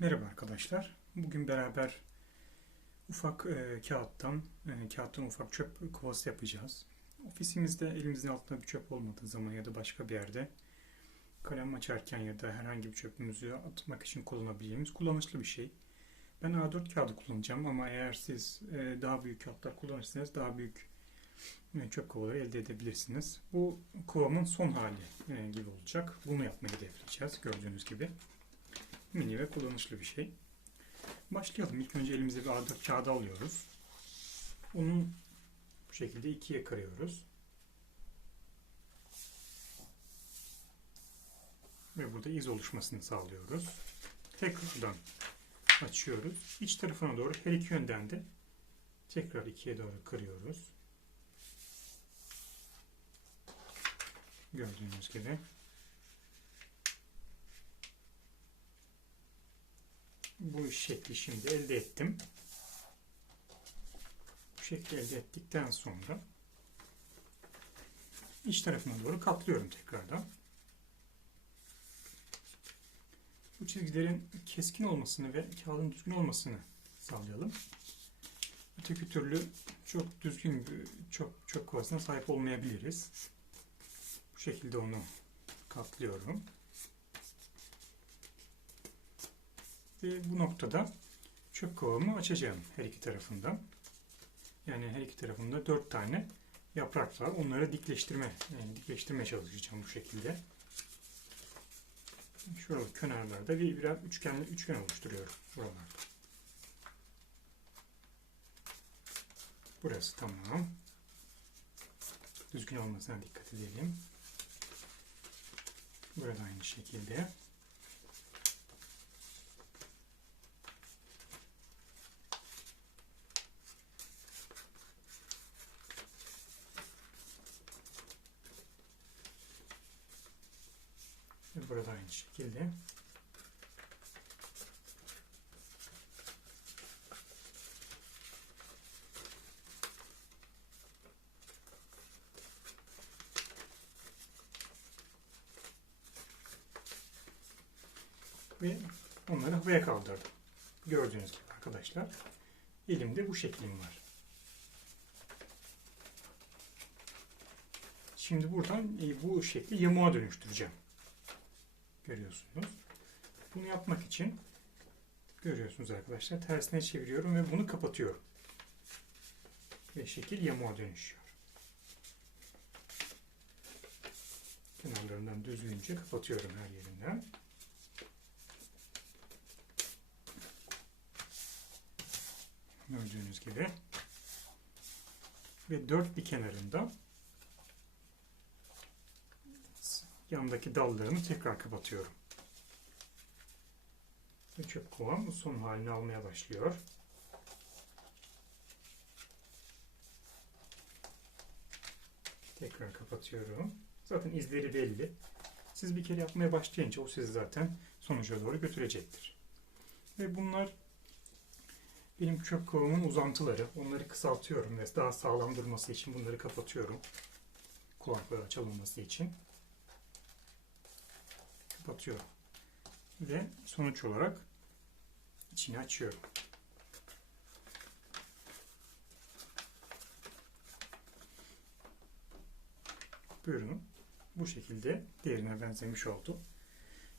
Merhaba arkadaşlar. Bugün beraber ufak e, kağıttan, e, kağıttan ufak çöp kovası yapacağız. Ofisimizde elimizin altında bir çöp olmadığı zaman ya da başka bir yerde kalem açarken ya da herhangi bir çöpümüzü atmak için kullanabileceğimiz kullanışlı bir şey. Ben A4 kağıdı kullanacağım ama eğer siz e, daha büyük kağıtlar kullanırsanız daha büyük e, çöp kovaları elde edebilirsiniz. Bu kovamın son hali e, gibi olacak. Bunu yapmayı hedefleyeceğiz gördüğünüz gibi mini ve kullanışlı bir şey. Başlayalım. İlk önce elimize bir A4 kağıdı alıyoruz. Onu bu şekilde ikiye kırıyoruz. Ve burada iz oluşmasını sağlıyoruz. Tekrardan açıyoruz. İç tarafına doğru her iki yönden de tekrar ikiye doğru kırıyoruz. Gördüğünüz gibi. Bu şekli şimdi elde ettim. Bu şekli elde ettikten sonra iç tarafına doğru katlıyorum tekrardan. Bu çizgilerin keskin olmasını ve kağıdın düzgün olmasını sağlayalım. Öteki türlü çok düzgün çok çok kovasına sahip olmayabiliriz. Bu şekilde onu katlıyorum. Ve bu noktada çöp kovamı açacağım her iki tarafından. Yani her iki tarafında dört tane yaprak var. Onları dikleştirme, yani dikleştirmeye çalışacağım bu şekilde. Şurada kenarlarda bir biraz üçgen üçgen oluşturuyorum buralarda. Burası tamam. Düzgün olmasına dikkat edelim. Burada aynı şekilde. Ve burada aynı şekilde. Ve onları havaya kaldırdım. Gördüğünüz gibi arkadaşlar. Elimde bu şeklim var. Şimdi buradan e, bu şekli yamuğa dönüştüreceğim görüyorsunuz. Bunu yapmak için görüyorsunuz arkadaşlar tersine çeviriyorum ve bunu kapatıyorum. Ve şekil yamuğa dönüşüyor. Kenarlarından düzgünce kapatıyorum her yerinden. Gördüğünüz gibi. Ve dört bir kenarında yanındaki dallarını tekrar kapatıyorum. Ve çöp kovam son halini almaya başlıyor. Tekrar kapatıyorum. Zaten izleri belli. Siz bir kere yapmaya başlayınca o sizi zaten sonuca doğru götürecektir. Ve bunlar benim çöp kovamın uzantıları. Onları kısaltıyorum ve daha sağlam durması için bunları kapatıyorum. Kulakları açılmaması için kapatıyorum. Ve sonuç olarak içini açıyorum. Bu bu şekilde diğerine benzemiş oldu.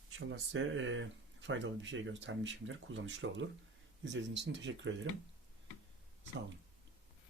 İnşallah size e, faydalı bir şey göstermişimdir. Kullanışlı olur. İzlediğiniz için teşekkür ederim. Sağ olun.